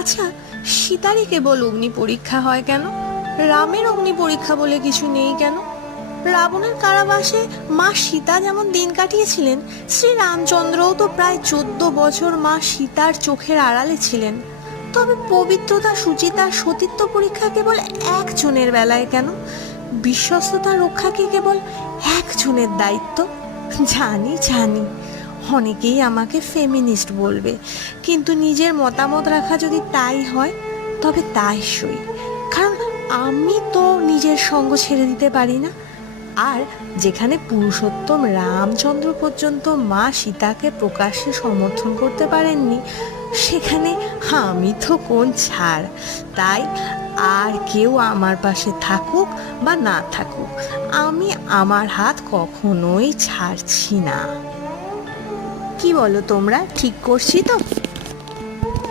আচ্ছা, সীতারই কেবল অগ্নি পরীক্ষা হয় কেন? রামের অগ্নি পরীক্ষা বলে কিছু নেই কেন? রাবণের কারাবাসে মা সীতা যেমন দিন কাটিয়েছিলেন, শ্রী রামচন্দ্রও তো প্রায় 14 বছর মা সীতার চোখের আড়ালে ছিলেন। তবে পবিত্রতা, শুচিতা, সতীত্ব পরীক্ষা কেবল একজনের বেলায় কেন? বিশ্বস্ততা রক্ষা কি কেবল একজনের দায়িত্ব? জানি জানি, অনেকেই আমাকে ফেমিনিস্ট বলবে, কিন্তু নিজের মতামত রাখা যদি তাই হয়, তবে তাই সই। কারণ আমি তো নিজের সঙ্গ ছেড়ে দিতে পারি না। আর যেখানে পুরুষোত্তম রামচন্দ্র পর্যন্ত মা সীতাকে প্রকাশ্যে সমর্থন করতে পারেননি, সেখানে আমি তো কোন ছাড়। তাই আর কেউ আমার পাশে থাকুক বা না থাকুক, আমি আমার হাত কখনোই ছাড়ছি না। কি বলো তোমরা, ঠিক করছি তো?